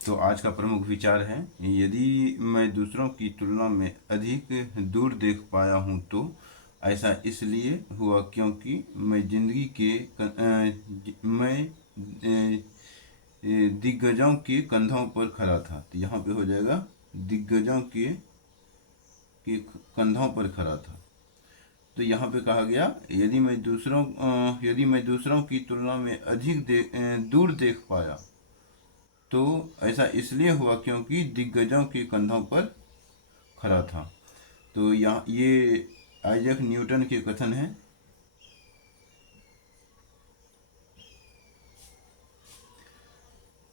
तो आज का प्रमुख विचार है, यदि मैं दूसरों की तुलना में अधिक दूर देख पाया हूँ तो ऐसा इसलिए हुआ क्योंकि मैं जिंदगी के मैं दिग्गजों के कंधों पर खड़ा था। तो यहाँ पे हो जाएगा दिग्गजों के कंधों पर खड़ा था। तो यहाँ पे कहा गया, यदि मैं दूसरों की तुलना में दूर देख पाया तो ऐसा इसलिए हुआ क्योंकि दिग्गजों के कंधों पर खड़ा था। तो यहाँ ये आइजैक न्यूटन के कथन हैं।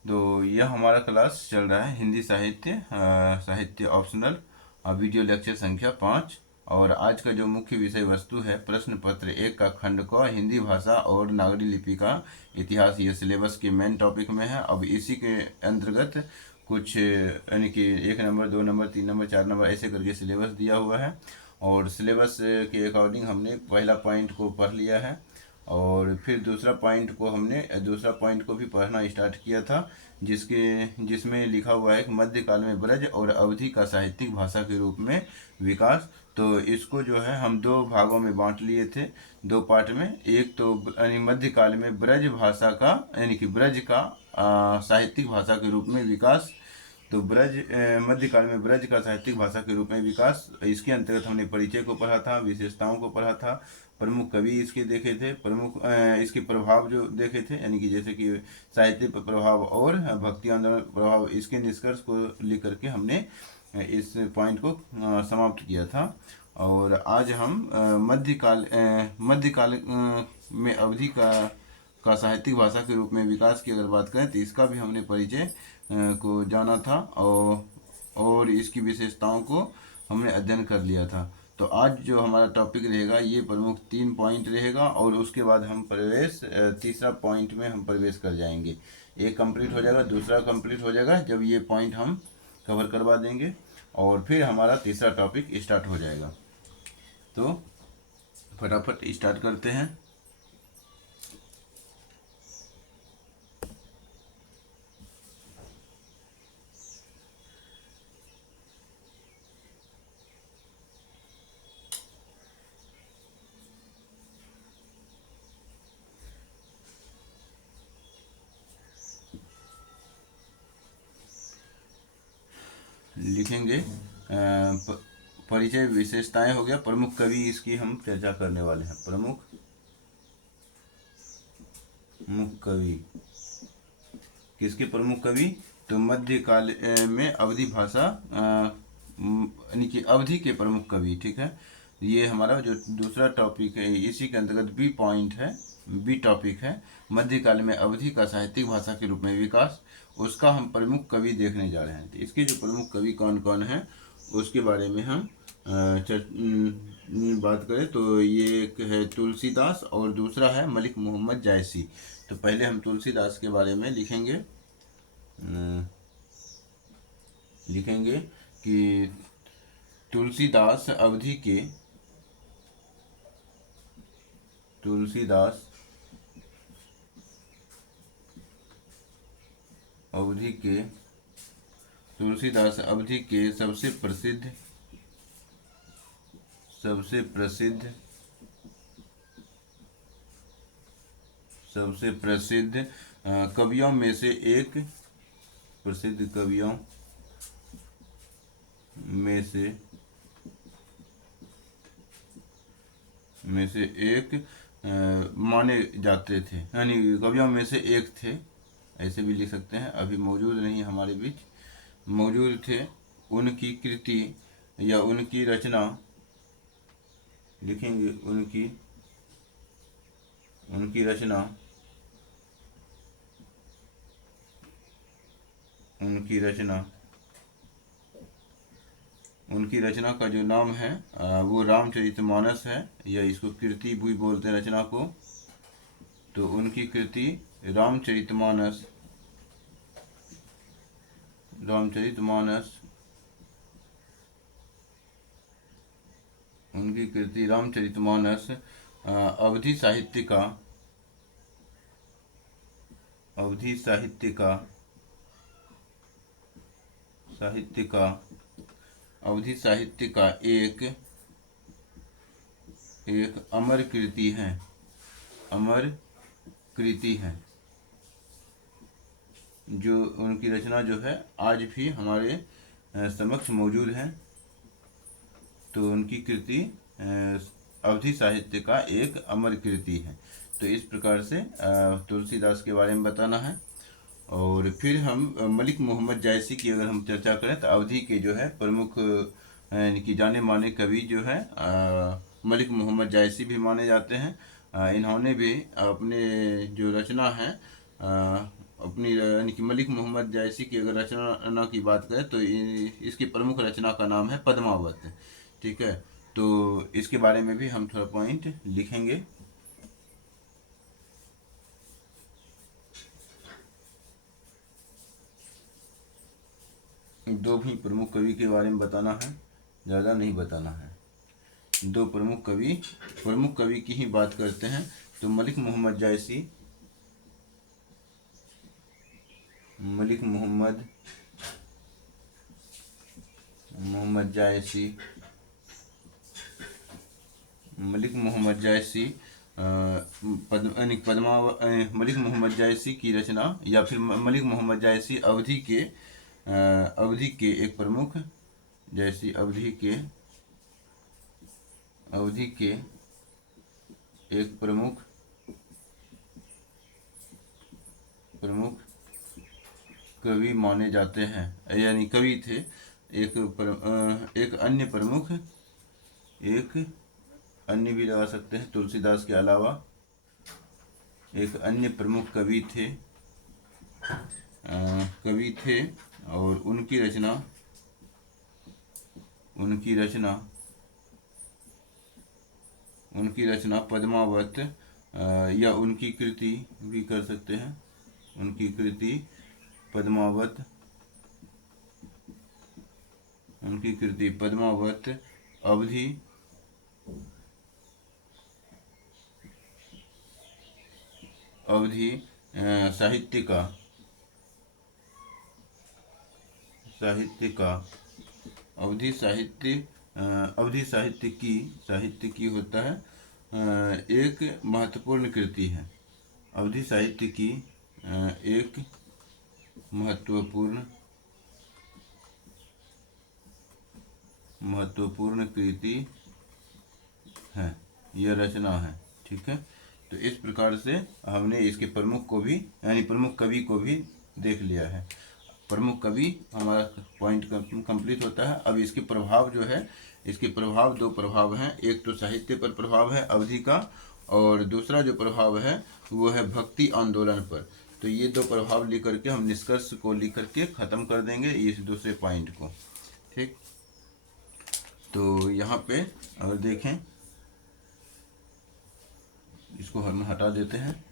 तो यह हमारा क्लास चल रहा है हिंदी साहित्य ऑप्शनल वीडियो लेक्चर संख्या 5। और आज का जो मुख्य विषय वस्तु है प्रश्न पत्र 1 का खंड क हिंदी भाषा और नागरी लिपि का इतिहास, ये सिलेबस के मेन टॉपिक में है। अब इसी के अंतर्गत कुछ यानी कि 1 नंबर 2 नंबर 3 नंबर 4 नंबर ऐसे करके सिलेबस दिया हुआ है। और सिलेबस के अकॉर्डिंग हमने पहला पॉइंट को पढ़ लिया है और फिर दूसरा पॉइंट को भी पढ़ना स्टार्ट किया था, जिसमें लिखा हुआ है कि मध्यकाल में ब्रज और अवधि का साहित्यिक भाषा के रूप में विकास। तो इसको जो है हम दो भागों में बांट लिए थे, दो पार्ट में। एक तो यानी मध्यकाल में ब्रज भाषा का यानी कि ब्रज का साहित्यिक भाषा के रूप में विकास। तो मध्यकाल में ब्रज का साहित्यिक भाषा के रूप में विकास, इसके अंतर्गत हमने परिचय को पढ़ा था, विशेषताओं को पढ़ा था, प्रमुख कवि इसके देखे थे, इसके प्रभाव जो देखे थे, यानी कि जैसे कि साहित्य पर प्रभाव और भक्ति आंदोलन प्रभाव, इसके निष्कर्ष को लेकर के हमने इस पॉइंट को समाप्त किया था। और आज हम मध्यकाल में अवधि का साहित्यिक भाषा के रूप में विकास की अगर बात करें तो इसका भी हमने परिचय को जाना था और इसकी विशेषताओं को हमने अध्ययन कर लिया था। तो आज जो हमारा टॉपिक रहेगा ये प्रमुख 3 पॉइंट रहेगा और उसके बाद हम तीसरा पॉइंट में हम प्रवेश कर जाएंगे। एक कंप्लीट हो जाएगा, दूसरा कंप्लीट हो जाएगा जब ये पॉइंट हम कवर करवा देंगे और फिर हमारा तीसरा टॉपिक स्टार्ट हो जाएगा। तो फटाफट स्टार्ट करते हैं। लिखेंगे परिचय विशेषताएं हो गया, प्रमुख कवि इसकी हम चर्चा करने वाले हैं। प्रमुख कवि किसके प्रमुख कवि? तो मध्यकाल में अवधि भाषा यानी कि अवधि के प्रमुख कवि। ठीक है, ये हमारा जो दूसरा टॉपिक है इसी के अंतर्गत बी टॉपिक है, मध्यकाल में अवधि का साहित्यिक भाषा के रूप में विकास। उसका हम प्रमुख कवि देखने जा रहे हैं। तो इसके जो प्रमुख कवि कौन कौन हैं उसके बारे में हम बात करें तो ये एक है तुलसीदास और दूसरा है मलिक मोहम्मद जायसी। तो पहले हम तुलसीदास के बारे में लिखेंगे कि तुलसीदास अवधि के सबसे प्रसिद्ध कवियों में से एक प्रसिद्ध कवियों में से एक माने जाते थे, यानी कवियों में से एक थे, ऐसे भी लिख सकते हैं। अभी मौजूद नहीं हमारे बीच, मौजूद थे। उनकी कृति या उनकी रचना लिखेंगे, उनकी रचना का जो नाम है वो रामचरितमानस है, या इसको कृति भी बोलते हैं रचना को। तो उनकी कृति रामचरितमानस उनकी कृति रामचरितमानस अवधि साहित्य का साहित्य का अवधि साहित्य का एक अमर कृति है, अमर कृति है, जो उनकी रचना जो है आज भी हमारे समक्ष मौजूद है। तो उनकी कृति अवधि साहित्य का एक अमर कृति है। तो इस प्रकार से तुलसीदास के बारे में बताना है। और फिर हम मलिक मोहम्मद जायसी की अगर हम चर्चा करें तो अवधि के जो है प्रमुख यानी कि जाने माने कवि जो है मलिक मोहम्मद जायसी भी माने जाते हैं। इन्होंने भी अपने जो रचना है अपनी यानी कि मलिक मोहम्मद जायसी की अगर रचना की बात करें तो इसकी प्रमुख रचना का नाम है पद्मावत। ठीक है, तो इसके बारे में भी हम थोड़ा पॉइंट लिखेंगे। दो भी प्रमुख कवि के बारे में बताना है, ज़्यादा नहीं बताना है। दो प्रमुख कवि की ही बात करते हैं। तो मलिक मोहम्मद जायसी, मलिक मोहम्मद जायसी, मलिक मोहम्मद जायसी मलिक मोहम्मद जायसी की रचना या फिर मलिक मोहम्मद जायसी अवधि के एक प्रमुख जैसी अवधि के एक प्रमुख कवि माने जाते हैं, यानी कवि थे। एक अन्य भी लगा सकते हैं तुलसीदास के अलावा। एक अन्य प्रमुख कवि थे और उनकी रचना पद्मावत या उनकी कृति भी कर सकते हैं। उनकी कृति पद्मावत अवधि साहित्य का अवधि साहित्य की होता है एक महत्वपूर्ण कृति है। अवधि साहित्य की एक महत्वपूर्ण कृति है, यह रचना है। ठीक है, तो इस प्रकार से हमने इसके प्रमुख को भी यानी प्रमुख कवि को भी देख लिया है। प्रमुख कवि हमारा पॉइंट कंप्लीट होता है। अब इसके प्रभाव जो है, इसके प्रभाव दो प्रभाव हैं। एक तो साहित्य पर प्रभाव है अवधि का, और दूसरा जो प्रभाव है वो है भक्ति आंदोलन पर। तो ये दो प्रभाव लेकर के हम निष्कर्ष को लेकर के ख़त्म कर देंगे इस दूसरे पॉइंट को। ठीक, तो यहाँ पे अगर देखें, इसको हम हटा देते हैं।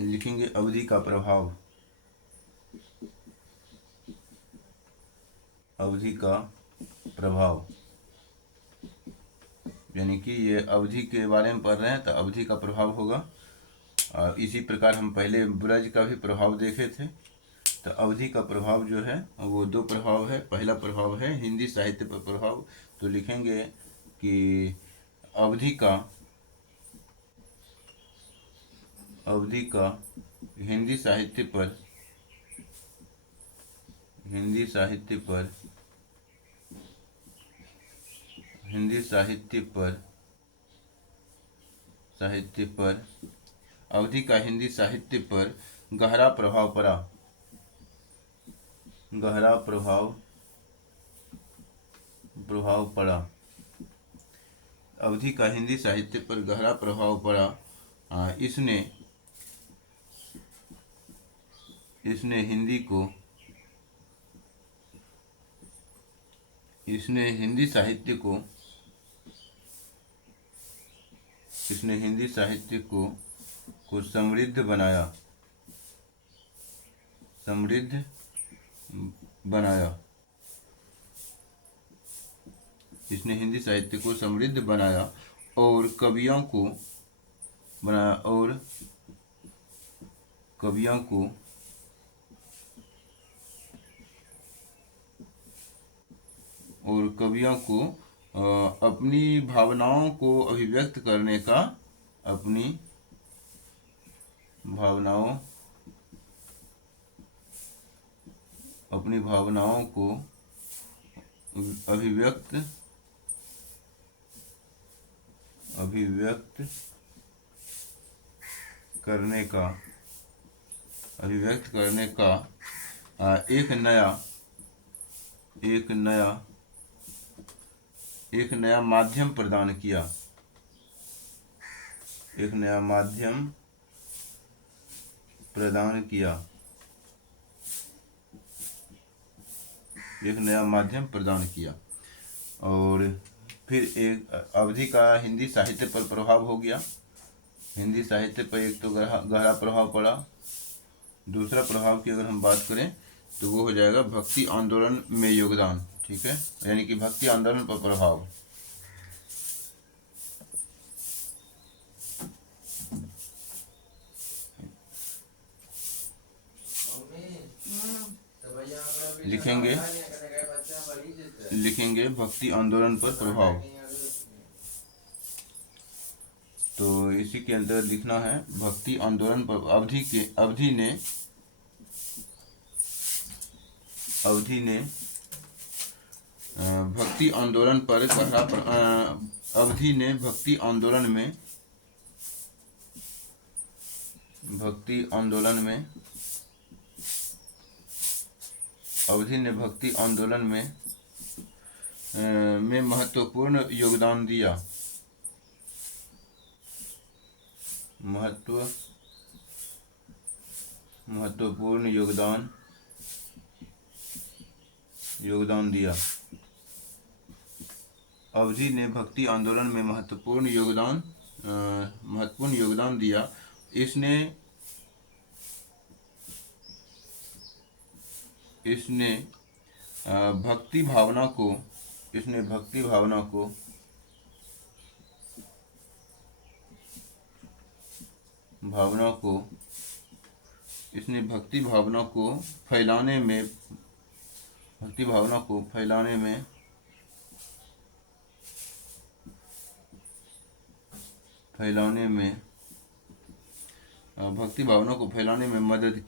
लिखेंगे अवधि का प्रभाव, अवधि का प्रभाव, यानी कि ये अवधि के बारे में पढ़ रहे हैं तो अवधि का प्रभाव होगा। इसी प्रकार हम पहले ब्रज का भी प्रभाव देखे थे। तो अवधि का प्रभाव जो है वो दो प्रभाव है। पहला प्रभाव है हिंदी साहित्य पर प्रभाव। तो लिखेंगे कि अवधि का हिंदी साहित्य पर अवधि का हिंदी साहित्य पर गहरा प्रभाव पड़ा। अवधि का हिंदी साहित्य पर गहरा प्रभाव पड़ा। इसने हिंदी साहित्य को समृद्ध बनाया। इसने हिंदी साहित्य को समृद्ध बनाया और कवियों को बनाया कवियों को अपनी भावनाओं को अभिव्यक्त करने का अपनी भावनाओं को अभिव्यक्त करने का एक नया माध्यम प्रदान किया। एक नया माध्यम प्रदान किया और फिर एक अवधि का हिंदी साहित्य पर प्रभाव हो गया। हिंदी साहित्य पर एक तो गहरा प्रभाव पड़ा। दूसरा प्रभाव की अगर हम बात करें तो वो हो जाएगा भक्ति आंदोलन में योगदान। ठीक है, यानी कि भक्ति आंदोलन पर प्रभाव। लिखेंगे भक्ति आंदोलन पर प्रभाव। तो इसी के अंतर्गत लिखना है भक्ति आंदोलन पर अवधि ने भक्ति आंदोलन पर अवधि ने भक्ति आंदोलन में महत्वपूर्ण योगदान दिया। महत्वपूर्ण योगदान दिया। अवधि ने भक्ति आंदोलन में महत्वपूर्ण योगदान दिया। इसने भक्ति भावना को फैलाने में मदद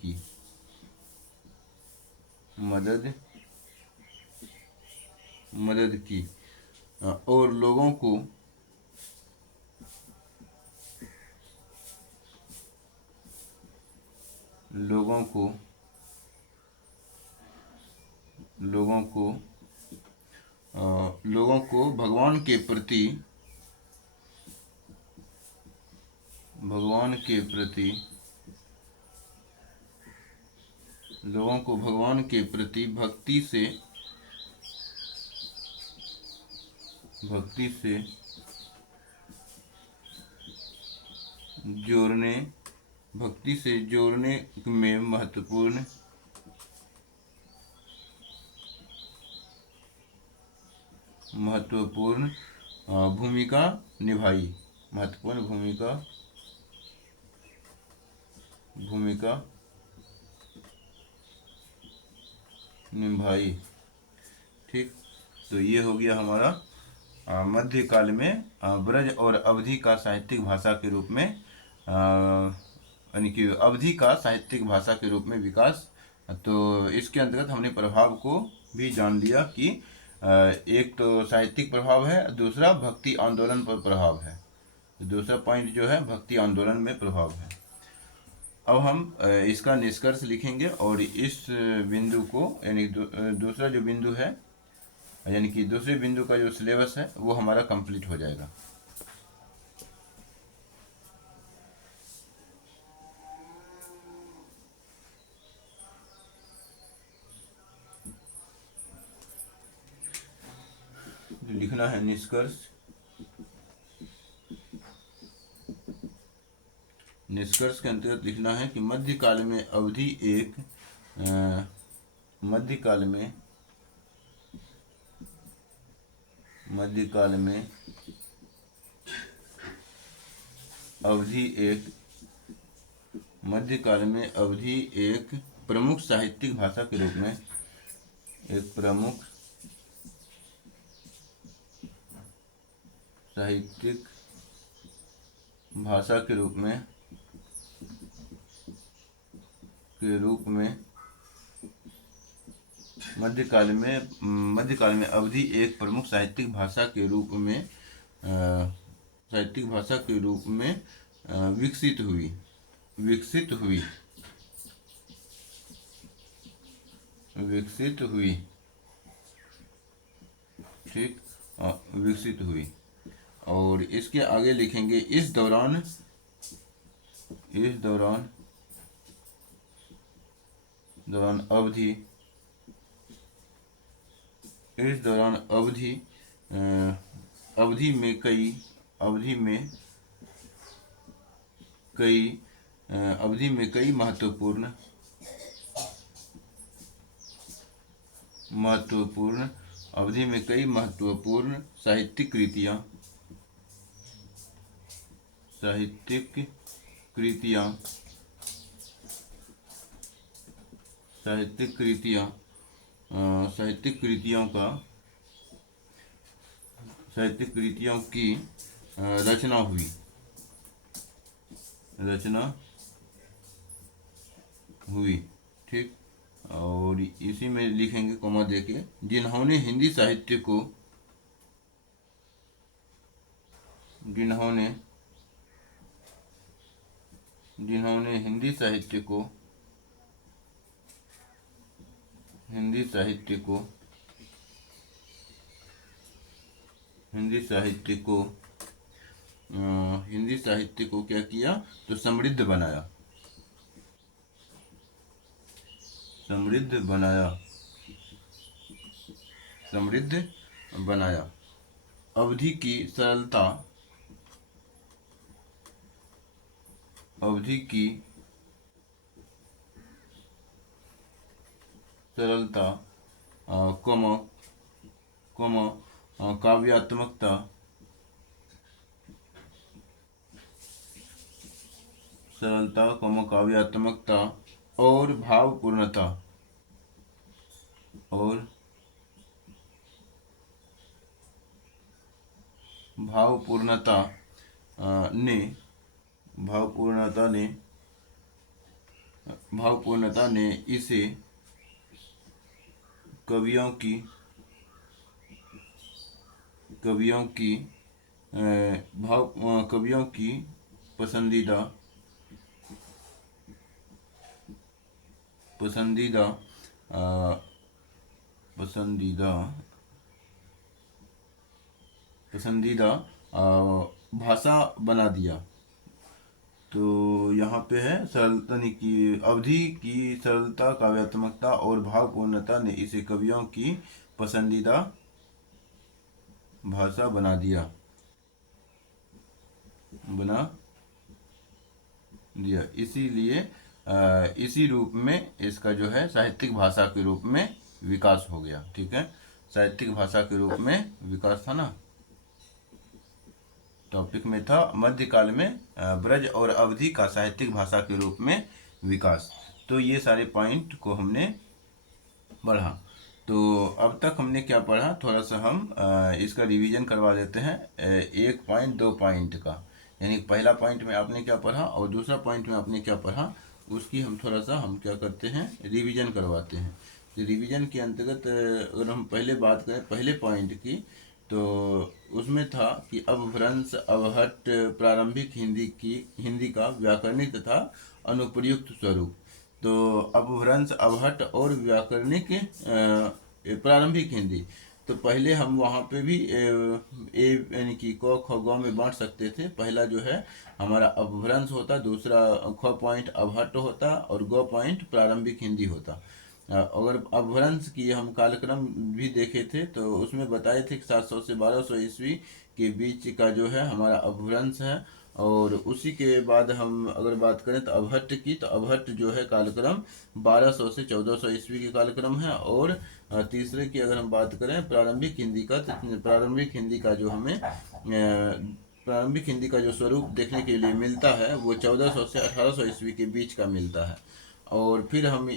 की और लोगों को भगवान के प्रति भक्ति से जोड़ने में महत्वपूर्ण भूमिका निभाई। ठीक, तो ये हो गया हमारा मध्यकाल में ब्रज और अवधि का साहित्यिक भाषा के रूप में यानी कि अवधि का साहित्यिक भाषा के रूप में विकास। तो इसके अंतर्गत हमने प्रभाव को भी जान लिया कि एक तो साहित्यिक प्रभाव है, दूसरा भक्ति आंदोलन पर प्रभाव है। दूसरा पॉइंट जो है भक्ति आंदोलन में प्रभाव है। अब हम इसका निष्कर्ष लिखेंगे और इस बिंदु को यानी दूसरा जो बिंदु है यानी कि दूसरे बिंदु का जो सिलेबस है वो हमारा कंप्लीट हो जाएगा। लिखना है निष्कर्ष के अंतर्गत लिखना है कि मध्यकाल में मध्यकाल में अवधि एक मध्यकाल में अवधि एक प्रमुख साहित्यिक भाषा के रूप में एक प्रमुख साहित्यिक भाषा के रूप में मध्यकाल में अवधि एक प्रमुख साहित्यिक भाषा के रूप में विकसित हुई। ठीक, विकसित हुई। और इसके आगे लिखेंगे इस दौरान अवधि में कई महत्वपूर्ण साहित्यिक कृतियों की रचना हुई। ठीक, और इसी में लिखेंगे कॉमा देके, जिन्होंने हिंदी साहित्य को क्या किया, तो समृद्ध बनाया। अवधि की सरलता काव्यात्मकता और भावपूर्णता ने इसे कवियों की पसंदीदा भाषा बना दिया। तो यहाँ पे है सरलता की अवधि की सरलता, काव्यात्मकता और भावपूर्णता ने इसे कवियों की पसंदीदा भाषा बना दिया। इसीलिए इसी रूप में इसका जो है साहित्यिक भाषा के रूप में विकास हो गया। ठीक है, साहित्यिक भाषा के रूप में विकास था ना। टॉपिक में था मध्यकाल में ब्रज और अवधि का साहित्यिक भाषा के रूप में विकास। तो ये सारे पॉइंट को हमने पढ़ा। तो अब तक हमने क्या पढ़ा, थोड़ा सा हम इसका रिवीजन करवा देते हैं। 1 पॉइंट 2 पॉइंट का, यानी पहला पॉइंट में आपने क्या पढ़ा और दूसरा पॉइंट में आपने क्या पढ़ा, उसकी हम थोड़ा सा क्या करते हैं, रिवीजन करवाते हैं। तो रिवीजन के अंतर्गत अगर हम पहले बात करें पहले पॉइंट की, तो उसमें था कि अपभ्रंश अवहट्ट प्रारंभिक हिंदी का व्याकरणिक तथा अनुप्रयुक्त स्वरूप। तो अपभ्रंश अवहट्ट और व्याकरणिक प्रारंभिक हिंदी, तो पहले हम वहाँ पे भी यानी कि क ख ग में बांट सकते थे। पहला जो है हमारा अपभ्रंश होता, दूसरा ख पॉइंट अवहट्ट होता और ग पॉइंट प्रारंभिक हिंदी होता। अगर अपभ्रंश की हम कालक्रम भी देखे थे तो उसमें बताए थे कि 700 से 1200 ईस्वी के बीच का जो है हमारा अपभ्रंश है, और उसी के बाद हम अगर बात करें तो अबहट्ट की, तो अबहट्ट जो है कालक्रम 1200 से 1400 ईस्वी के कालक्रम है। और तीसरे की अगर हम बात करें प्रारंभिक हिंदी का, तो प्रारंभिक हिंदी का जो हमें प्रारंभिक हिंदी का जो स्वरूप देखने के लिए मिलता है वो 1400 से 1800 ईस्वी के बीच का मिलता है। और फिर हम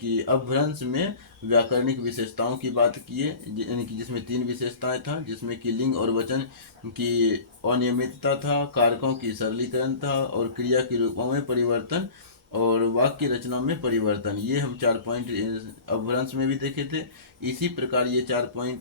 की अपभ्रंश में व्याकरणिक विशेषताओं की बात किए, यानी कि जिसमें 3 विशेषताएं था, जिसमें कि लिंग और वचन की अनियमितता था, कारकों की सरलीकरण था, और क्रिया के रूपों में परिवर्तन, और वाक्य रचना में परिवर्तन। ये हम 4 पॉइंट अपभ्रंश में भी देखे थे। इसी प्रकार ये 4 पॉइंट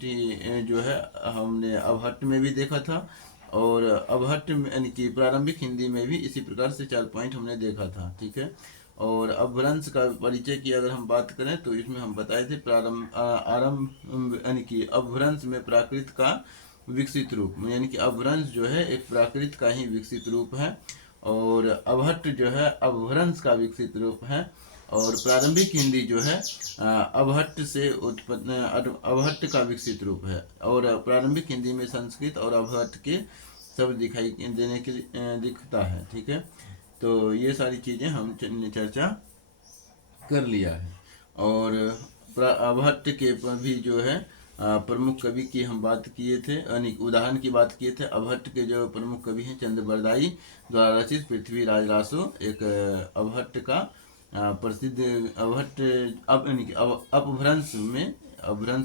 जो है हमने अबहट्ट में भी देखा था, और अबहट्ट यानी कि प्रारंभिक हिंदी में भी इसी प्रकार से 4 पॉइंट हमने देखा था। ठीक है। और अपभ्रंश का परिचय की अगर हम बात करें तो इसमें हम बताए थे आरंभ यानी कि अपभ्रंश में प्राकृत का विकसित रूप, यानी कि अपभ्रंश जो है एक प्राकृत का ही विकसित रूप है, और अबहट्ट जो है अपभ्रंश का विकसित रूप है। और प्रारंभिक हिंदी जो है अबहट्ट से उत्पन्न अबहट्ट का विकसित रूप है। और प्रारंभिक हिंदी में संस्कृत और अबहट्ट के शब्द दिखाई देने के लिए दिखता है। ठीक है। तो ये सारी चीज़ें हमने चर्चा कर लिया है। और अबहट्ट के भी जो है प्रमुख कवि की हम बात किए थे, अनेक उदाहरण की बात किए थे। अबहट्ट के जो प्रमुख कवि हैं चंद्रबरदाई द्वारा रचित पृथ्वीराज रासो एक अबहट्ट का प्रसिद्ध अबहट्ट अब यानी कि अपभ्रंश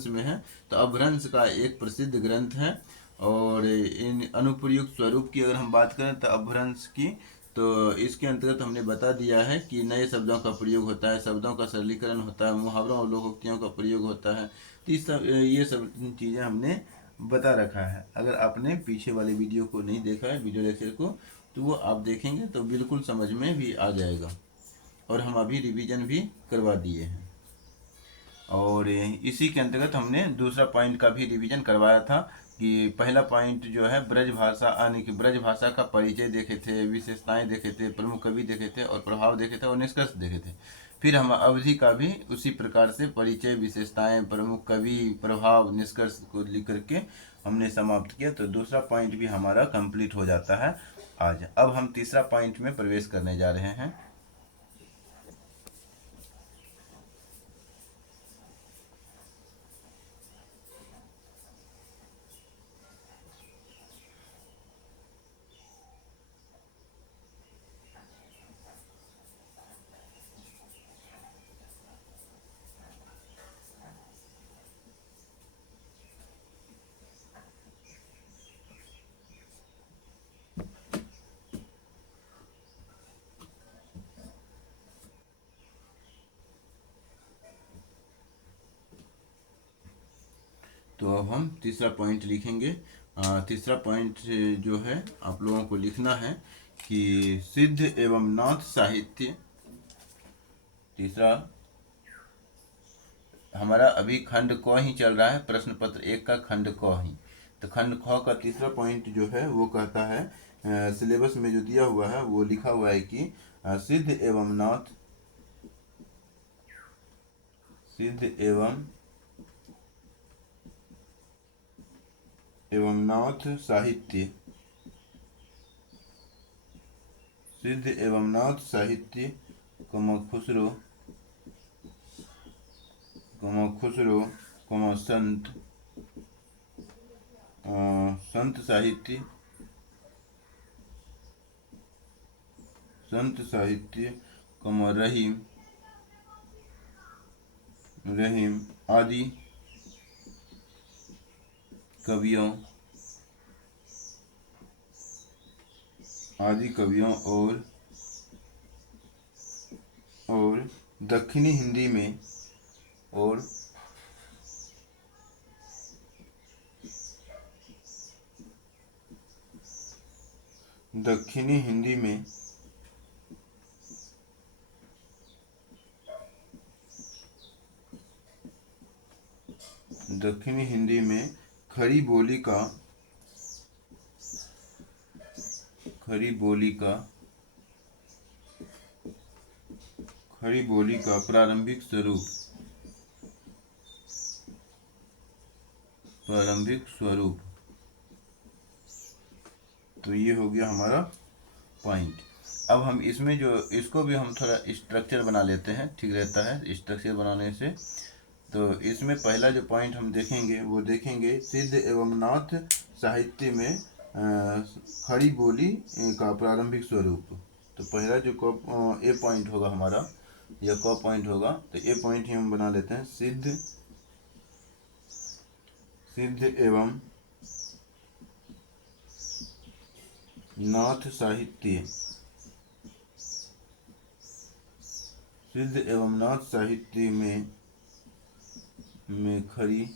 में है, तो अपभ्रंश का एक प्रसिद्ध ग्रंथ है। और इन अनुप्रयुक्त स्वरूप की अगर हम बात करें तो अपभ्रंश की, तो इसके अंतर्गत हमने बता दिया है कि नए शब्दों का प्रयोग होता है, शब्दों का सरलीकरण होता है, मुहावरों और लोकोक्तियों का प्रयोग होता है। तो ये सब चीज़ें हमने बता रखा है। अगर आपने पीछे वाले वीडियो को नहीं देखा है, वीडियो लेक्चर को, तो वो आप देखेंगे तो बिल्कुल समझ में भी आ जाएगा। और हम अभी रिवीजन भी करवा दिए हैं। और इसी के अंतर्गत हमने दूसरा पॉइंट का भी रिवीजन करवाया था कि पहला पॉइंट जो है ब्रज भाषा यानी कि ब्रज भाषा का परिचय देखे थे, विशेषताएं देखे थे, प्रमुख कवि देखे थे, और प्रभाव देखे थे, और निष्कर्ष देखे थे। फिर हम अवधि का भी उसी प्रकार से परिचय, विशेषताएं, प्रमुख कवि, प्रभाव, निष्कर्ष को लिख करके हमने समाप्त किया। तो दूसरा पॉइंट भी हमारा कंप्लीट हो जाता है आज। अब हम तीसरा पॉइंट में प्रवेश करने जा रहे हैं। तो अब हम तीसरा पॉइंट लिखेंगे। तीसरा पॉइंट जो है आप लोगों को लिखना है कि सिद्ध एवं नाथ साहित्य। तीसरा हमारा अभी खंड क ही चल रहा है, प्रश्न पत्र 1 का खंड क ही। तो खंड ख का तीसरा पॉइंट जो है वो कहता है, सिलेबस में जो दिया हुआ है वो लिखा हुआ है कि सिद्ध एवं नाथ, सिद्ध एवं नाथ साहित्य, सिद्ध एवं नाथ साहित्य, खुसरो, संत, संत साहित्य, रहीम, आदि कवियों, और दक्षिणी हिंदी में, और दक्षिणी हिंदी में खड़ी बोली का प्रारंभिक स्वरूप तो ये हो गया हमारा पॉइंट। अब हम इसमें जो इसको भी हम थोड़ा स्ट्रक्चर बना लेते हैं, ठीक रहता है स्ट्रक्चर बनाने से। तो इसमें पहला जो पॉइंट हम देखेंगे वो देखेंगे सिद्ध एवं नाथ साहित्य में खड़ी बोली का प्रारंभिक स्वरूप। तो पहला जो ए पॉइंट होगा हमारा या क पॉइंट होगा, तो ए पॉइंट ही हम बना लेते हैं। सिद्ध एवं नाथ साहित्य, सिद्ध एवं नाथ साहित्य में खड़ी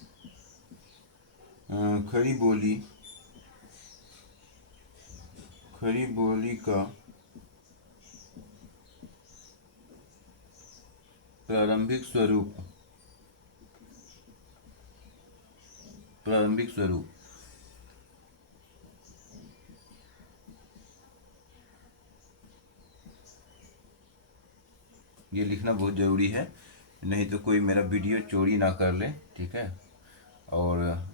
बोली का प्रारंभिक स्वरूप ये लिखना बहुत ज़रूरी है, नहीं तो कोई मेरा वीडियो चोरी ना कर ले, ठीक है। और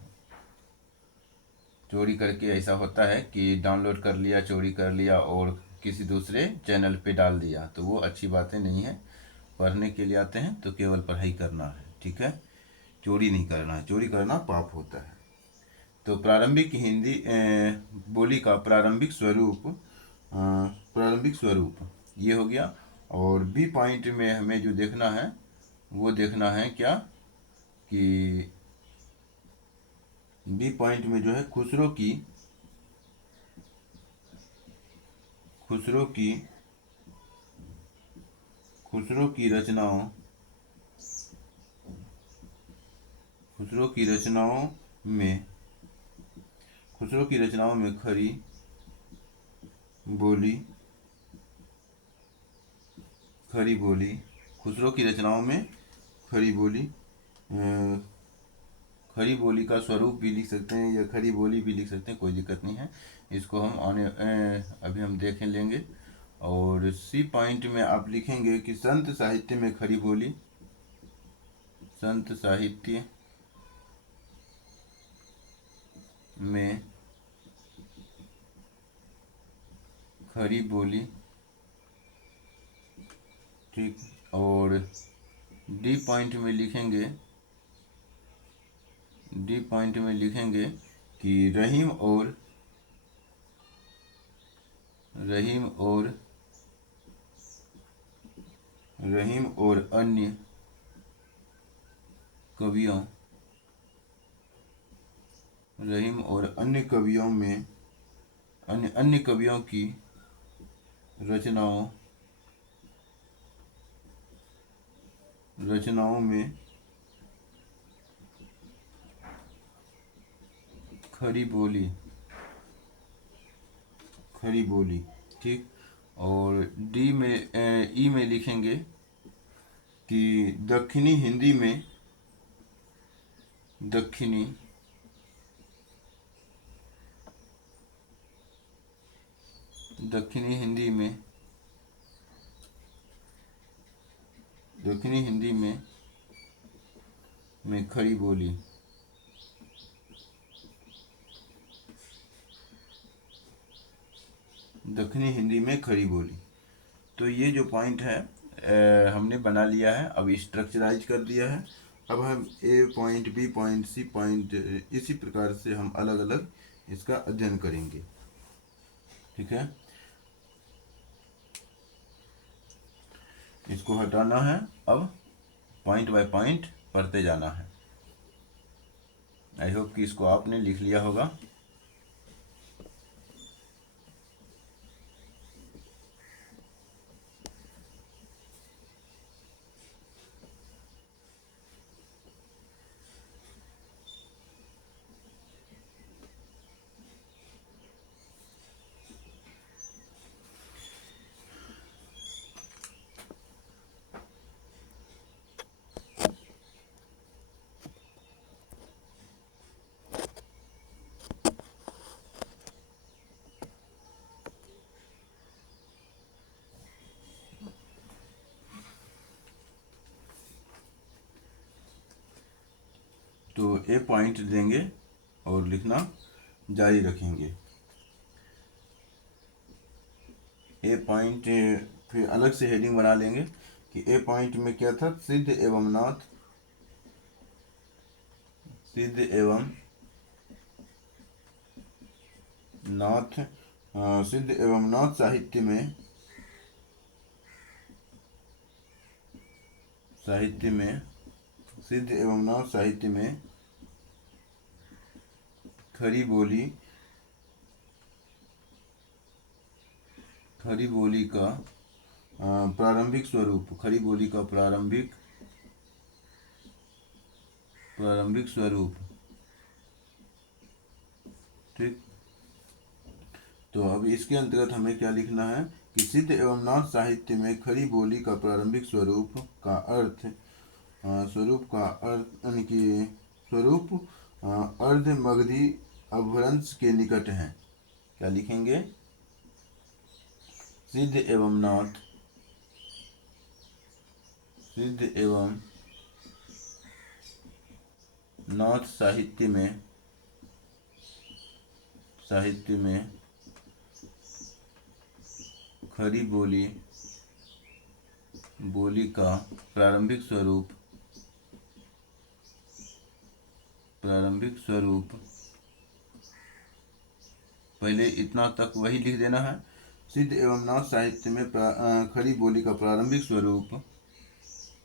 चोरी करके ऐसा होता है कि डाउनलोड कर लिया, चोरी कर लिया और किसी दूसरे चैनल पे डाल दिया, तो वो अच्छी बातें नहीं है। पढ़ने के लिए आते हैं तो केवल पढ़ाई करना है, ठीक है, चोरी नहीं करना है, चोरी करना पाप होता है। तो प्रारंभिक हिंदी बोली का प्रारंभिक स्वरूप ये हो गया। और बी पॉइंट में हमें जो देखना है वो देखना है क्या कि बी पॉइंट में जो है खुसरो की रचनाओं में खड़ी बोली खुसरो की रचनाओं में खड़ी बोली का स्वरूप भी लिख सकते हैं या खड़ी बोली भी लिख सकते हैं, कोई दिक्कत नहीं है। इसको हम अभी हम देख लेंगे। और सी पॉइंट में आप लिखेंगे कि संत साहित्य में खड़ी बोली, संत साहित्य में खड़ी बोली, ठीक। और डी पॉइंट में लिखेंगे कि रहीम और अन्य कवियों की रचनाओं में खड़ी बोली, ठीक। और डी में ई में लिखेंगे कि दक्षिणी हिंदी में खड़ी बोली, दक्षिणी हिंदी में खड़ी बोली। तो ये जो पॉइंट है हमने बना लिया है, अब स्ट्रक्चराइज कर दिया है। अब हम a point, b point, c point, इसी प्रकार से हम अलग अलग इसका अध्ययन करेंगे, ठीक है। इसको हटाना है, अब पॉइंट बाय पॉइंट पढ़ते जाना है। आई होप कि इसको आपने लिख लिया होगा। तो ए पॉइंट देंगे और लिखना जारी रखेंगे। ए पॉइंट फिर अलग से हेडिंग बना लेंगे कि ए पॉइंट में क्या था, सिद्ध एवं नाथ, सिद्ध एवं नाथ, सिद्ध एवं नाथ साहित्य में, साहित्य में, सिद्ध एवं नाथ साहित्य में खड़ी बोली, खड़ी बोली का प्रारंभिक स्वरूप, खड़ी बोली का प्रारंभिक स्वरूप। ठीक, तो अब इसके अंतर्गत हमें क्या लिखना है कि सिद्ध एवं नाथ साहित्य में खड़ी बोली का प्रारंभिक स्वरूप का अर्थ, स्वरूप का अर्थ यानी कि स्वरूप अर्ध मगधी अपभ्रंश के निकट है। क्या लिखेंगे, सिद्ध एवं नाथ, सिद्ध एवं नाथ साहित्य में, साहित्य में खड़ी बोली, बोली का प्रारंभिक स्वरूप, प्रारंभिक स्वरूप, पहले इतना तक वही लिख देना है। सिद्ध एवं नाथ साहित्य में खड़ी बोली का प्रारंभिक स्वरूप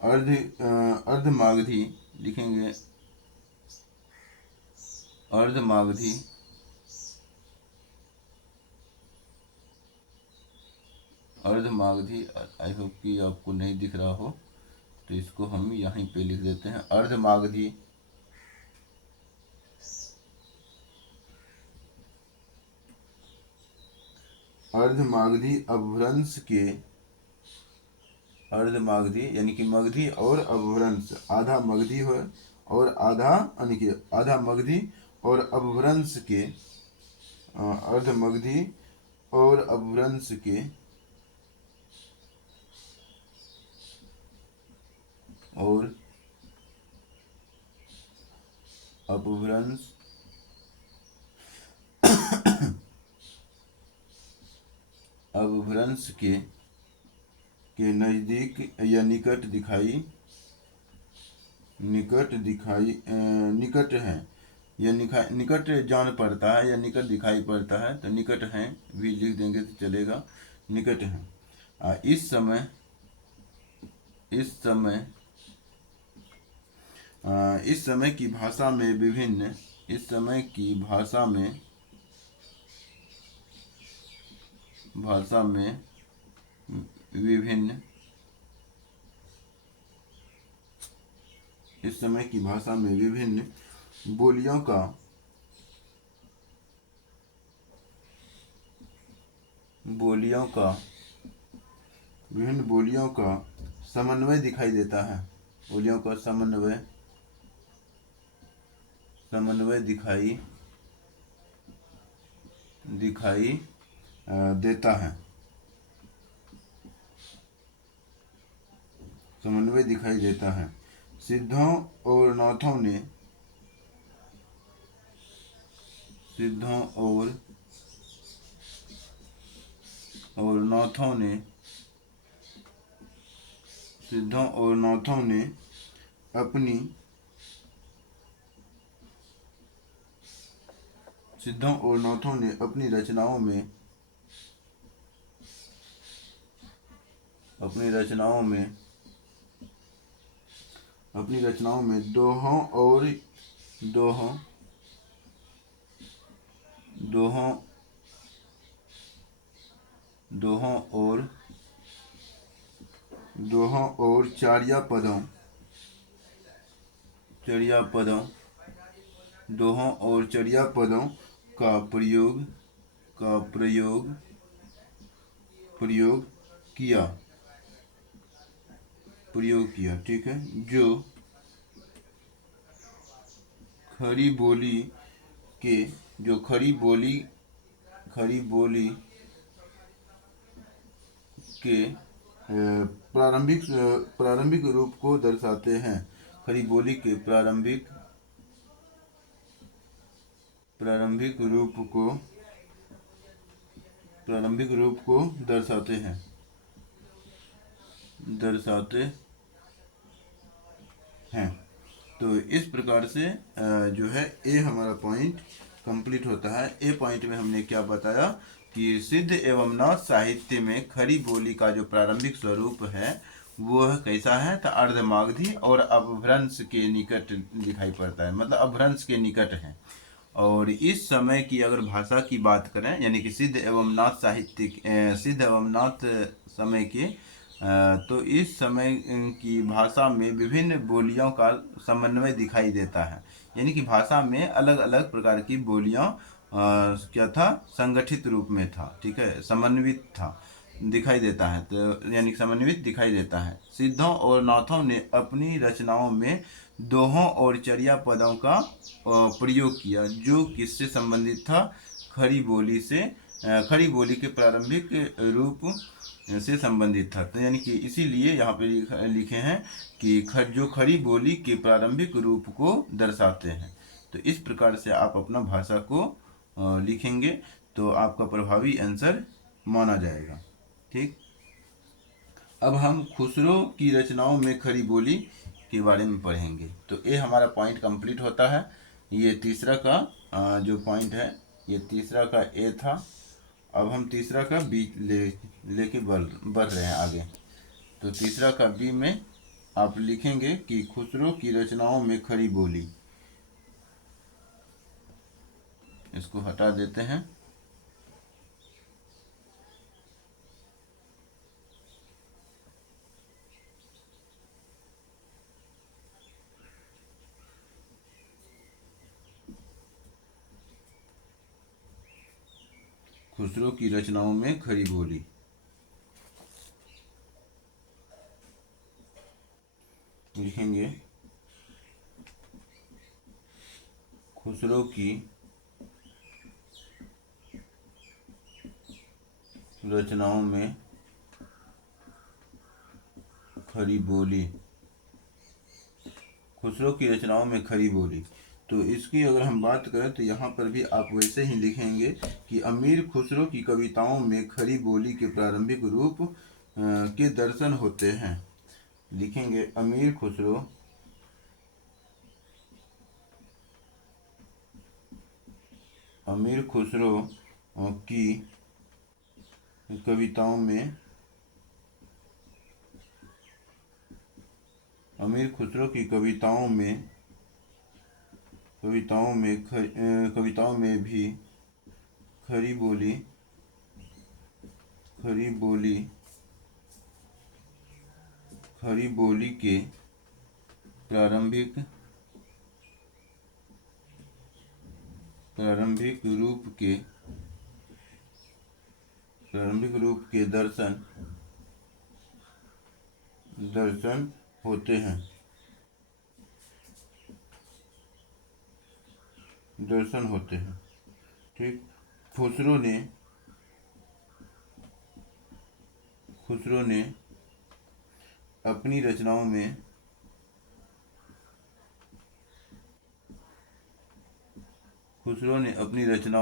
अर्धमागधी लिखेंगे, अर्धमागधी, अर्धमागधी। आई होप कि आपको नहीं दिख रहा हो, तो इसको हम यहीं पे लिख देते हैं, अर्धमागधी, अर्धमागधी अपभ्रंश के, अर्धमागधी यानी कि मगधी और अपभ्रंश, आधा मगधी हो और आधा यानी कि आधा मगधी और अपभ्रंश के, अर्धमगधी और अपभ्रंश के, और अपभ्रंश अपभ्रंश के नज़दीक या निकट दिखाई, निकट है या निकट जान पड़ता है या निकट दिखाई पड़ता है, तो निकट हैं भी लिख देंगे तो चलेगा, निकट है। इस समय, इस समय, इस समय की भाषा में विभिन्न, इस समय की भाषा में, भाषा में विभिन्न, इस समय की भाषा में विभिन्न बोलियों का, बोलियों का, विभिन्न बोलियों का समन्वय दिखाई देता है, बोलियों का समन्वय, समन्वय दिखाई देता है, समन्वय दिखाई देता है। सिद्धों और नाथों ने, सिद्धों और नाथों ने, सिद्धों और नाथों ने अपनी, सिद्धों और नाथों ने अपनी रचनाओं में, अपनी रचनाओं में, अपनी रचनाओं में दोहों और दोहों, दोहों, दोहों और, दोहों और चारिया पदों, चर्या पदों, दोहों और चर्या पदों का प्रयोग, का प्रयोग, प्रयोग किया, प्रयोग किया। ठीक है, जो खड़ी बोली के, जो खड़ी बोली, खड़ी बोली के प्रारंभिक, प्रारंभिक रूप को दर्शाते हैं, खड़ी बोली के प्रारंभिक, प्रारंभिक रूप को प्रारंभिक रूप को दर्शाते हैं। तो इस प्रकार से जो है ए हमारा पॉइंट कंप्लीट होता है। ए पॉइंट में हमने क्या बताया कि सिद्ध एवं नाथ साहित्य में खड़ी बोली का जो प्रारंभिक स्वरूप है वो कैसा है, तो अर्धमागधी और अपभ्रंश के निकट दिखाई पड़ता है, मतलब अपभ्रंश के निकट है। और इस समय की अगर भाषा की बात करें, यानी कि सिद्ध एवं नाथ साहित्य सिद्ध एवं नाथ समय के तो इस समय की भाषा में विभिन्न बोलियों का समन्वय दिखाई देता है। यानी कि भाषा में अलग अलग प्रकार की बोलियां क्या था, संगठित रूप में था, ठीक है, समन्वित था, दिखाई देता है। तो यानी कि समन्वित दिखाई देता है। सिद्धों और नाथों ने अपनी रचनाओं में दोहों और चर्या पदों का प्रयोग किया, जो किससे संबंधित था, खड़ी बोली से, खड़ी बोली के प्रारंभिक रूप से संबंधित था। तो यानी कि इसीलिए यहाँ पे लिखे हैं कि जो खड़ी बोली के प्रारंभिक रूप को दर्शाते हैं। तो इस प्रकार से आप अपना भाषा को लिखेंगे तो आपका प्रभावी आंसर माना जाएगा। ठीक, अब हम खुसरो की रचनाओं में खड़ी बोली के बारे में पढ़ेंगे। तो ये हमारा पॉइंट कंप्लीट होता है। ये तीसरा का जो पॉइंट है, ये तीसरा का ए था। अब हम तीसरा का बी लेके बढ़ रहे हैं आगे। तो तीसरा का बी में आप लिखेंगे कि खुसरो की रचनाओं में खड़ी बोली। इसको हटा देते हैं। खुसरो की रचनाओं में खड़ी बोली लिखेंगे। खुसरो की रचनाओं में खड़ी बोली। खुसरो की रचनाओं में खड़ी बोली। तो इसकी अगर हम बात करें तो यहाँ पर भी आप वैसे ही लिखेंगे कि अमीर खुसरो की कविताओं में खड़ी बोली के प्रारंभिक रूप के दर्शन होते हैं। लिखेंगे अमीर खुसरो की कविताओं में अमीर खुसरो की कविताओं में भी खड़ी बोली के प्रारंभिक रूप के दर्शन होते हैं। ठीक, खुसरो ने अपनी रचनाओं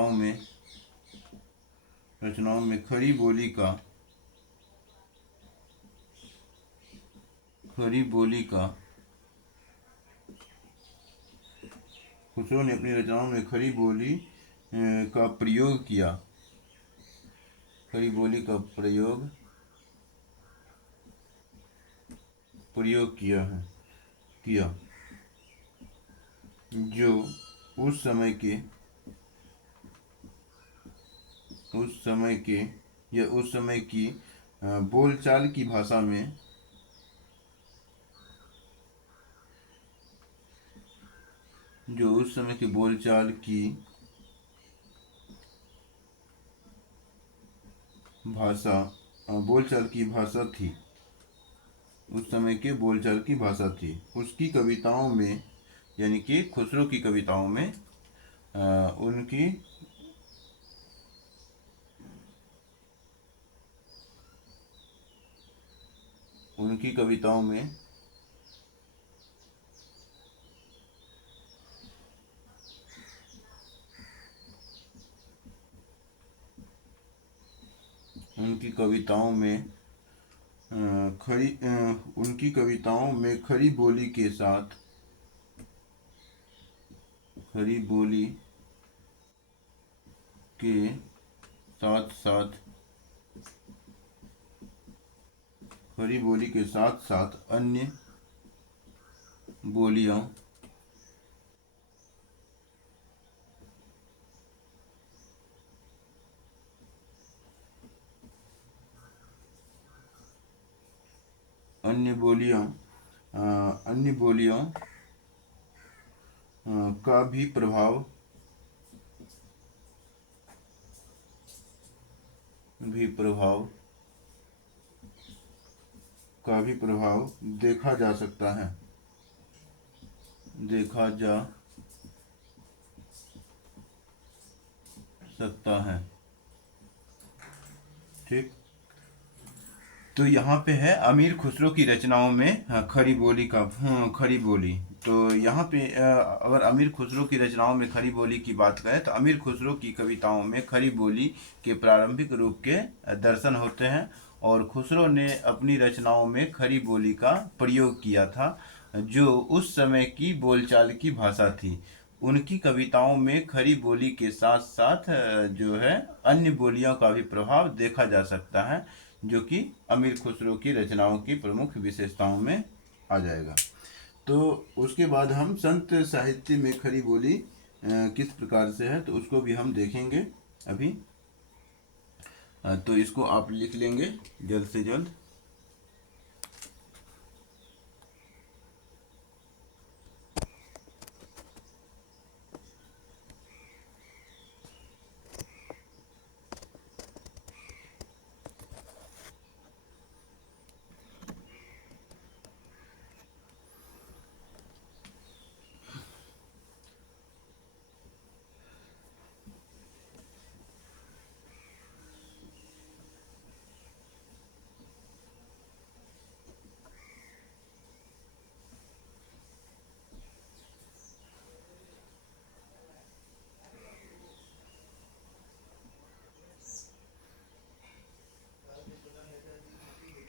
में खड़ी बोली का प्रयोग किया। खड़ी बोली का प्रयोग किया जो उस समय की बोलचाल की भाषा में बोलचाल की भाषा थी। उस समय के बोलचाल की भाषा थी। उसकी कविताओं में, यानी कि खुसरो की कविताओं में उनकी कविताओं में उनकी कविताओं में उनकी कविताओं में खरी बोली के साथ खरी बोली के साथ साथ खरी बोली के साथ साथ अन्य बोलियों अन्य बोलियों अन्य बोलियों का भी प्रभाव देखा जा सकता है देखा जा सकता है। ठीक, तो यहाँ पे है अमीर खुसरो की रचनाओं में खरी बोली का खरी बोली। तो यहाँ पे अगर अमीर खुसरो की रचनाओं में खरी बोली की बात करें तो अमीर खुसरो की कविताओं में खरी बोली के प्रारंभिक रूप के दर्शन होते हैं और खुसरो ने अपनी रचनाओं में खरी बोली का प्रयोग किया था जो उस समय की बोलचाल की भाषा थी। उनकी कविताओं में खरी बोली के साथ साथ जो है अन्य बोलियों का भी प्रभाव देखा जा सकता है जो कि अमीर खुसरो की रचनाओं की प्रमुख विशेषताओं में आ जाएगा। तो उसके बाद हम संत साहित्य में खरी बोली किस प्रकार से है तो उसको भी हम देखेंगे अभी। तो इसको आप लिख लेंगे जल्द से जल्द।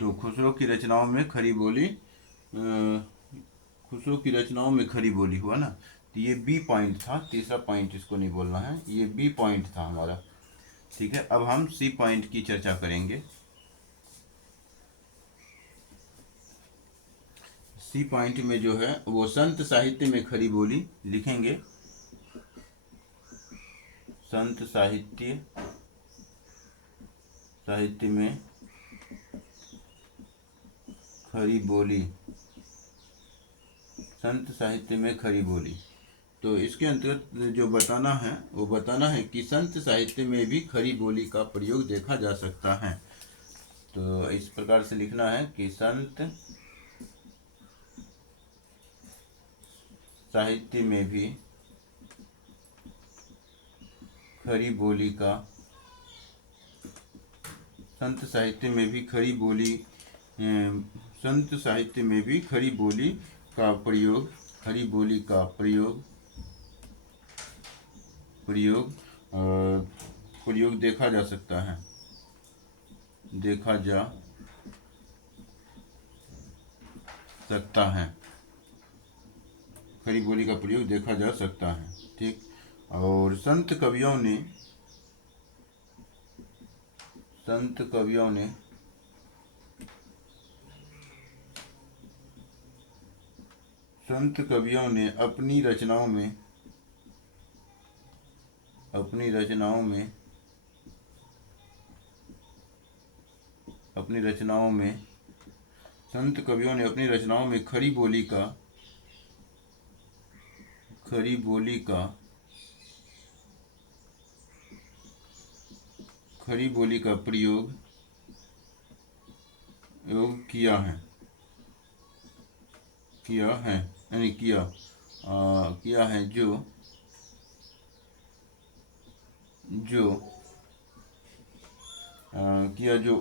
तो खुसरो की रचनाओं में खरी बोली खुसरो की रचनाओं में खरी बोली हुआ ना, तो ये बी पॉइंट था, तीसरा पॉइंट इसको नहीं बोलना है, ये बी पॉइंट था हमारा। ठीक है, अब हम सी पॉइंट की चर्चा करेंगे। सी पॉइंट में जो है वो संत साहित्य में खरी बोली लिखेंगे। संत साहित्य में खरी बोली, संत साहित्य में खरी बोली। तो इसके अंतर्गत जो बताना है वो बताना है कि संत साहित्य में भी खरी बोली का प्रयोग देखा जा सकता है। तो इस प्रकार से लिखना है कि संत साहित्य में भी खरी बोली का संत साहित्य में भी खरी बोली संत साहित्य में भी खरी बोली का प्रयोग खरी बोली का प्रयोग देखा जा सकता है खरी बोली का प्रयोग देखा जा सकता है। ठीक, और संत कवियों ने अपनी रचनाओं में खरी बोली का प्रयोग किया है जो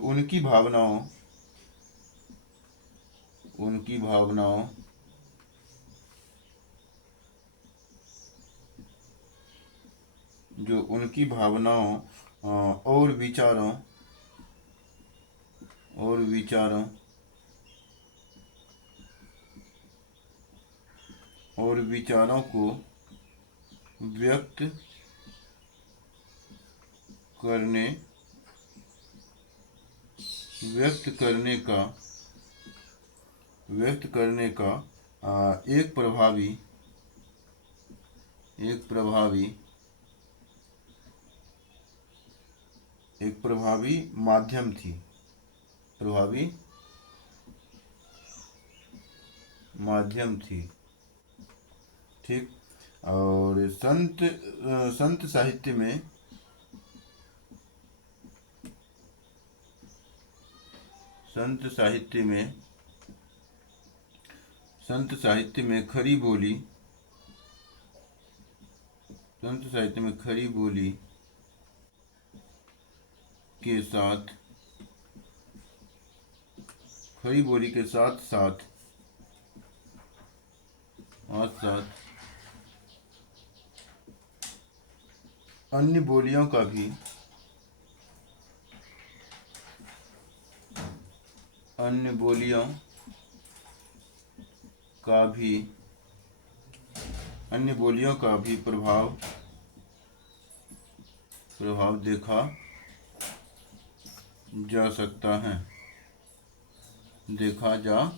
उनकी भावनाओं और विचारों और विचारों को व्यक्त करने व्यक्त करने का व्यक्त करने का एक प्रभावी एक प्रभावी एक प्रभावी माध्यम थी। प्रभावी माध्यम थी। ठीक। और संत साहित्य में संत साहित्य में संत साहित्य में खरी बोली संत साहित्य में खरी बोली के साथ साथ अन्य बोलियों का भी अन्य बोलियों का भी प्रभाव देखा जा सकता है। देखा जा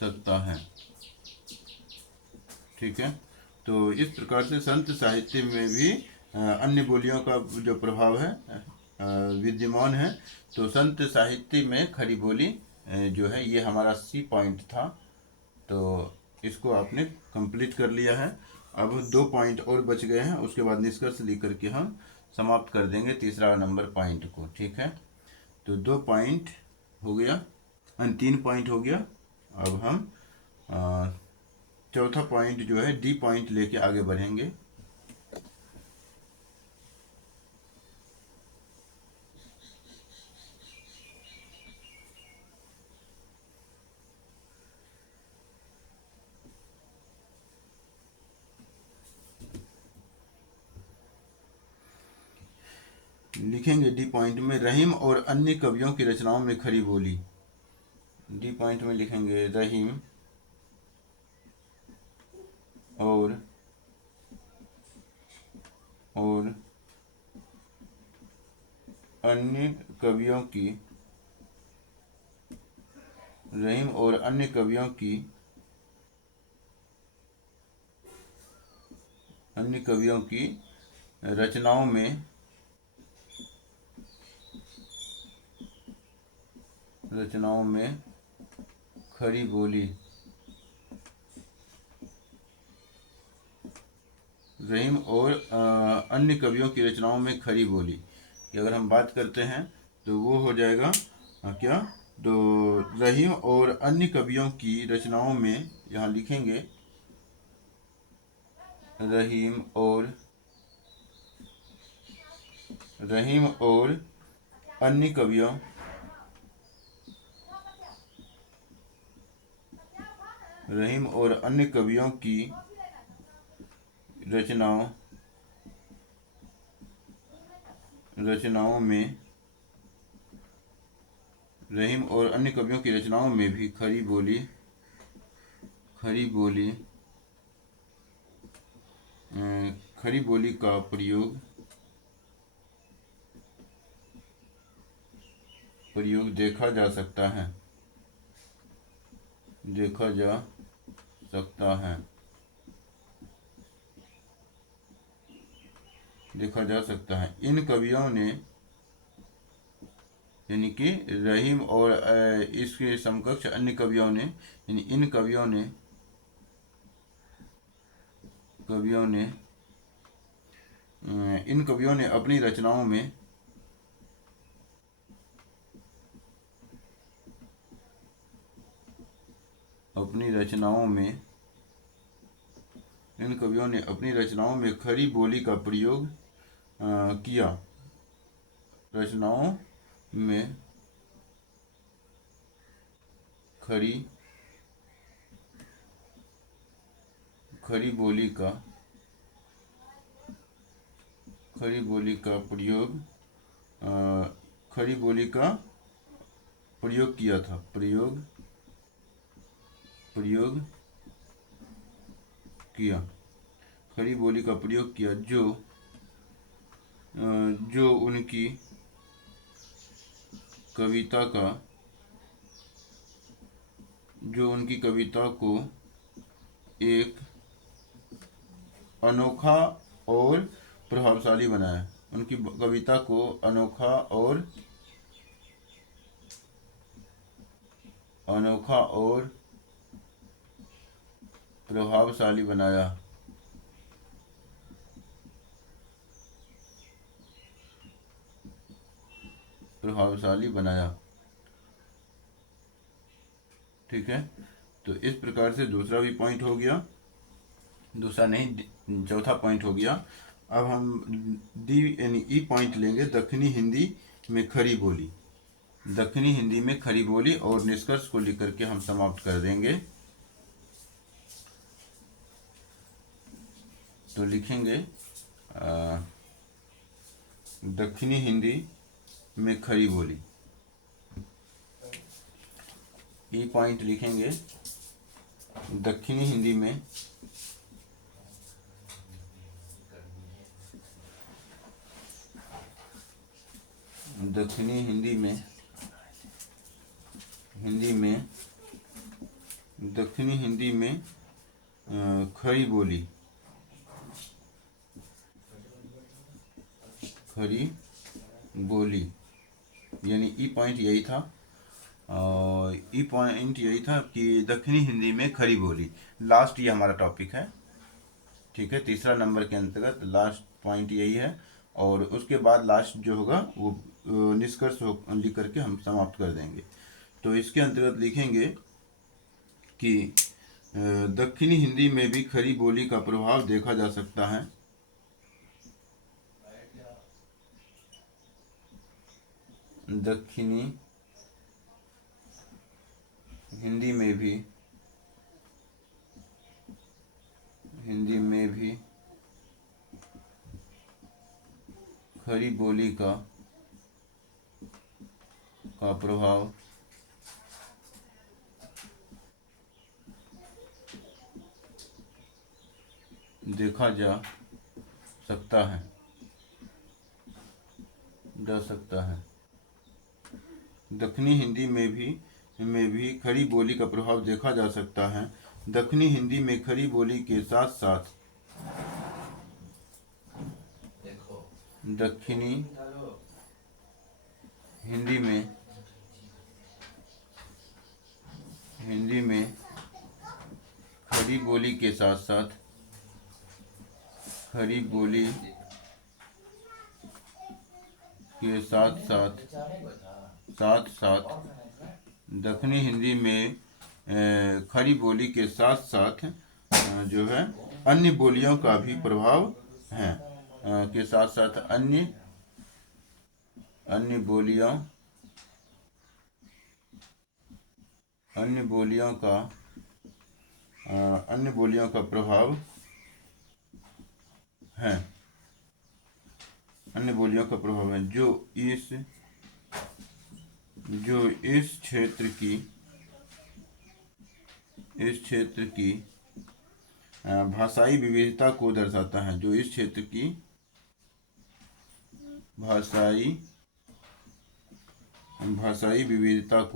सकता है। ठीक है। तो इस प्रकार से संत साहित्य में भी अन्य बोलियों का जो प्रभाव है विद्यमान है। तो संत साहित्य में खरी बोली जो है ये हमारा सी पॉइंट था। तो इसको आपने कंप्लीट कर लिया है। अब 2 पॉइंट और बच गए हैं, उसके बाद निष्कर्ष लिख करके हम समाप्त कर देंगे तीसरा नंबर पॉइंट को। ठीक है। तो 2 पॉइंट हो गया, 3 पॉइंट हो गया। अब हम चौथा पॉइंट जो है डी पॉइंट लेके आगे बढ़ेंगे। लिखेंगे डी पॉइंट में रहीम और अन्य कवियों की रचनाओं में खरी बोली। डी पॉइंट में लिखेंगे रहीम और अन्य कवियों की रचनाओं में खरी बोली। रहीम और अन्य कवियों की रचनाओं में खरी बोली की अगर हम बात करते हैं तो वो हो जाएगा क्या, तो रहीम और अन्य कवियों की रचनाओं में, यहाँ लिखेंगे रहीम और अन्य कवियों की रचनाओं में रहीम और अन्य कवियों की रचनाओं में भी खरी बोली का प्रयोग देखा जा सकता है। इन कवियों ने, यानी कि रहीम और इसके समकक्ष अन्य कवियों ने, यानी इन कवियों ने अपनी रचनाओं में खरी बोली का प्रयोग किया। रचनाओं में खरी बोली का प्रयोग खड़ी बोली का प्रयोग किया था, प्रयोग किया, खड़ी बोली का प्रयोग किया, जो उनकी कविता का, जो उनकी कविता को एक अनोखा और प्रभावशाली बनाया, उनकी कविता को अनोखा और प्रभावशाली बनाया। प्रभावशाली बनाया। ठीक है, तो इस प्रकार से दूसरा भी पॉइंट हो गया, दूसरा नहीं चौथा पॉइंट हो गया। अब हम डी यानी ई पॉइंट लेंगे, दक्षिणी हिंदी में खड़ी बोली। दक्षिणी हिंदी में खड़ी बोली और निष्कर्ष को लिख करके हम समाप्त कर देंगे। तो लिखेंगे दक्षिणी हिंदी में खड़ी बोली, ई पॉइंट लिखेंगे दक्षिणी हिंदी में दक्षिणी हिंदी में दक्षिणी हिंदी में खड़ी बोली, खड़ी बोली यानी ई पॉइंट यही था, ई पॉइंट यही था कि दक्षिणी हिंदी में खड़ी बोली। लास्ट ये हमारा टॉपिक है। ठीक है, तीसरा नंबर के अंतर्गत लास्ट पॉइंट यही है, और उसके बाद लास्ट जो होगा वो निष्कर्ष लिख करके हम समाप्त कर देंगे। तो इसके अंतर्गत लिखेंगे कि दक्षिणी हिंदी में भी खड़ी बोली का प्रभाव देखा जा सकता है। दक्षिणी हिंदी में भी खड़ी बोली का प्रभाव देखा जा सकता है। दक्षिणी हिंदी में भी खड़ी बोली का प्रभाव देखा जा सकता है। दक्षिणी हिंदी में खड़ी बोली के साथ साथ दक्षिणी हिंदी में खड़ी बोली के साथ दक्षिणी हिंदी में खड़ी बोली के साथ साथ जो है अन्य बोलियों का भी प्रभाव है, के साथ साथ अन्य बोलियों का प्रभाव है, अन्य बोलियों का प्रभाव है जो इस क्षेत्र की भाषाई विविधता को दर्शाता है, जो इस क्षेत्र की भाषाई विविधता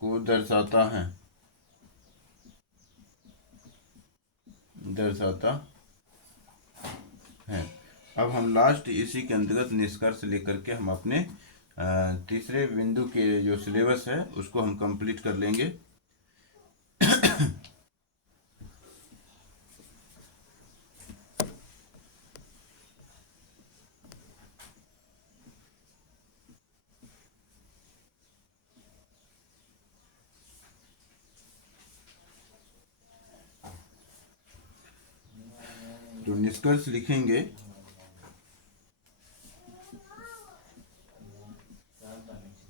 को दर्शाता है। अब हम लास्ट इसी के अंतर्गत निष्कर्ष लेकर के हम अपने तीसरे बिंदु के जो सिलेबस है उसको हम कंप्लीट कर लेंगे। तो निष्कर्ष लिखेंगे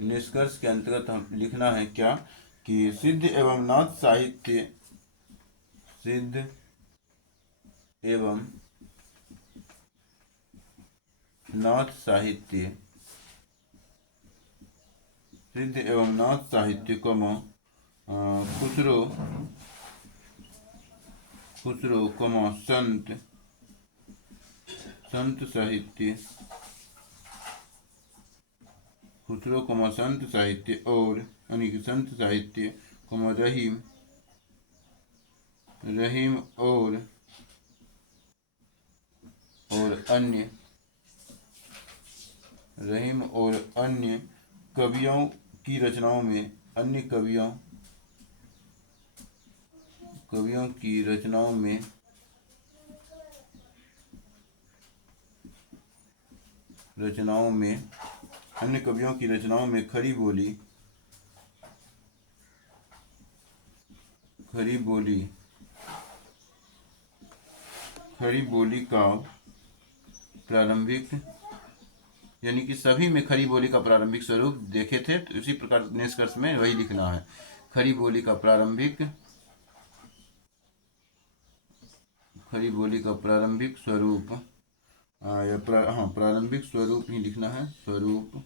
निष्कर्ष के अंतर्गत हम लिखना है क्या कि सिद्ध एवं नाथ साहित्य एवं नाथ साहित्य, सिद्ध एवं नाथ साहित्य खुसरो संत संत साहित्य, खुसरो संत साहित्य और यानी कि संत साहित्य रहीम रहीम और अन्य कवियों की रचनाओं में कवियों की रचनाओं में अन्य कवियों की रचनाओं में खड़ी बोली का प्रारंभिक, यानी कि सभी में खड़ी बोली का प्रारंभिक स्वरूप देखे थे, तो इसी प्रकार निष्कर्ष में वही लिखना है। खड़ी बोली का प्रारंभिक स्वरूप, प्रारंभिक स्वरूप ही लिखना है, स्वरूप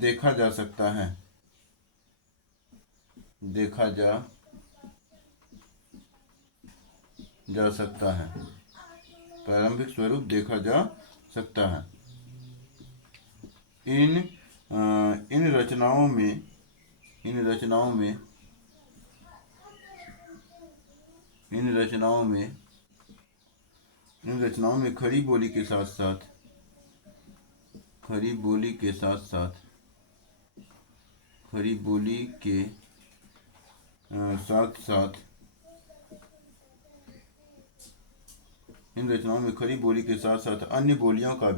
देखा जा सकता है, प्रारंभिक स्वरूप देखा जा सकता है। इन रचनाओं में खड़ी बोली के साथ साथ अन्य बोलियों का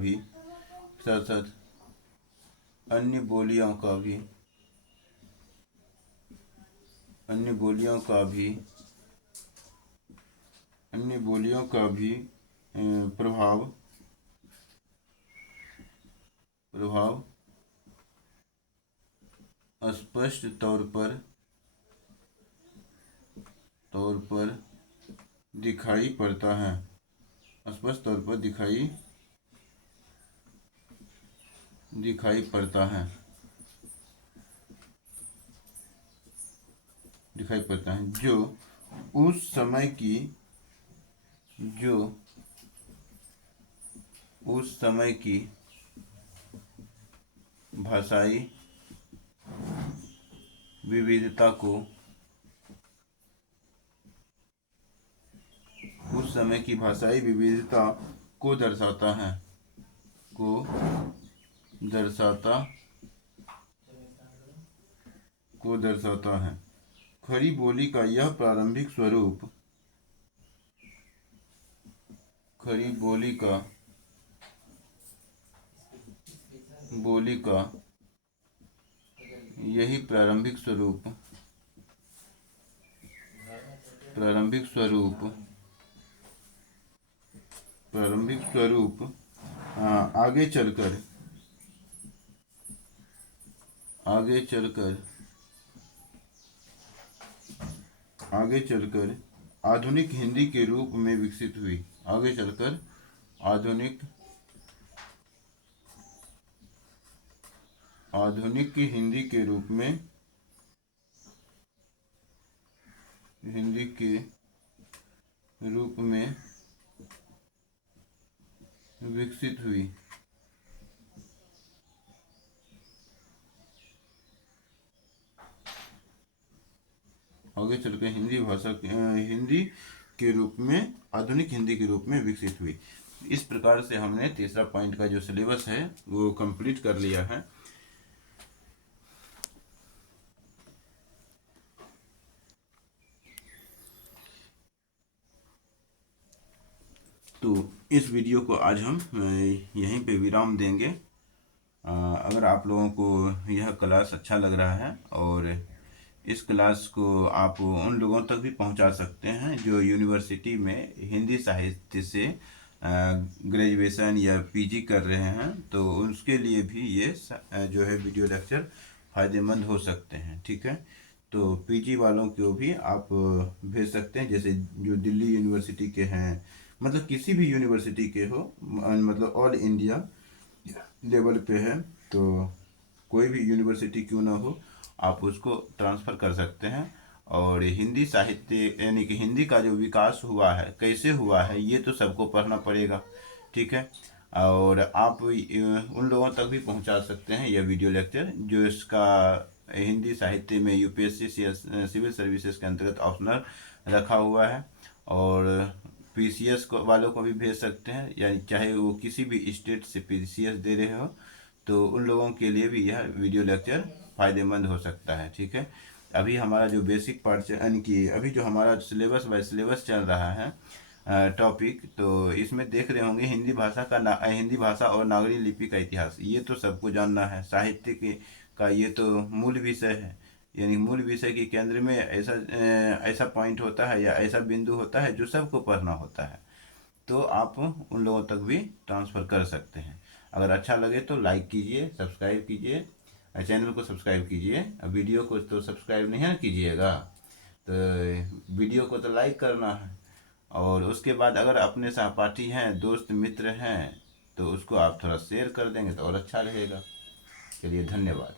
भी प्रभाव स्पष्ट तौर पर दिखाई पड़ता है, जो उस समय की भाषाई विविधता को दर्शाता है। खड़ी बोली का यह प्रारंभिक स्वरूप यही प्रारंभिक स्वरूप आगे चलकर आधुनिक हिंदी के रूप में विकसित हुई। आधुनिक हिंदी के रूप में विकसित हुई। आगे चलकर हिंदी के रूप में, आधुनिक हिंदी के रूप में विकसित हुई। इस प्रकार से हमने तीसरा पॉइंट का जो सिलेबस है वो कंप्लीट कर लिया है। तो इस वीडियो को आज हम यहीं पे विराम देंगे। अगर आप लोगों को यह क्लास अच्छा लग रहा है और इस क्लास को आप उन लोगों तक भी पहुंचा सकते हैं जो यूनिवर्सिटी में हिंदी साहित्य से ग्रेजुएशन या पीजी कर रहे हैं, तो उसके लिए भी ये जो है वीडियो लेक्चर फ़ायदेमंद हो सकते हैं। ठीक है, तो पीजी वालों को भी आप भेज सकते हैं, जैसे जो दिल्ली यूनिवर्सिटी के हैं, मतलब किसी भी यूनिवर्सिटी के हो, मतलब ऑल इंडिया लेवल पे है, तो कोई भी यूनिवर्सिटी क्यों ना हो, आप उसको ट्रांसफ़र कर सकते हैं। और हिंदी साहित्य यानी कि हिंदी का जो विकास हुआ है, कैसे हुआ है, ये तो सबको पढ़ना पड़ेगा। ठीक है। और आप उन लोगों तक भी पहुंचा सकते हैं यह वीडियो लेक्चर, जो इसका हिंदी साहित्य में यूपीएससी सिविल सर्विसेज के अंतर्गत ऑप्शनल रखा हुआ है। और पीसीएस को वालों को भी भेज सकते हैं, यानी चाहे वो किसी भी स्टेट से पीसीएस दे रहे हो, तो उन लोगों के लिए भी यह वीडियो लेक्चर फ़ायदेमंद हो सकता है। ठीक है। अभी हमारा जो बेसिक पार्ट यानी कि अभी जो हमारा सिलेबस बाय सिलेबस चल रहा है टॉपिक, तो इसमें देख रहे होंगे हिंदी भाषा और नागरी लिपि का इतिहास, ये तो सबको जानना है। साहित्य का ये तो मूल विषय है, यानी मूल विषय के केंद्र में ऐसा पॉइंट होता है या ऐसा बिंदु होता है जो सबको पढ़ना होता है। तो आप उन लोगों तक भी ट्रांसफ़र कर सकते हैं। अगर अच्छा लगे तो लाइक कीजिए, सब्सक्राइब कीजिए, चैनल को सब्सक्राइब कीजिए। वीडियो को तो सब्सक्राइब नहीं ना कीजिएगा, तो वीडियो को तो लाइक करना है। और उसके बाद अगर अपने सहपाठी हैं, दोस्त मित्र हैं, तो उसको आप थोड़ा शेयर कर देंगे तो और अच्छा रहेगा। चलिए, धन्यवाद।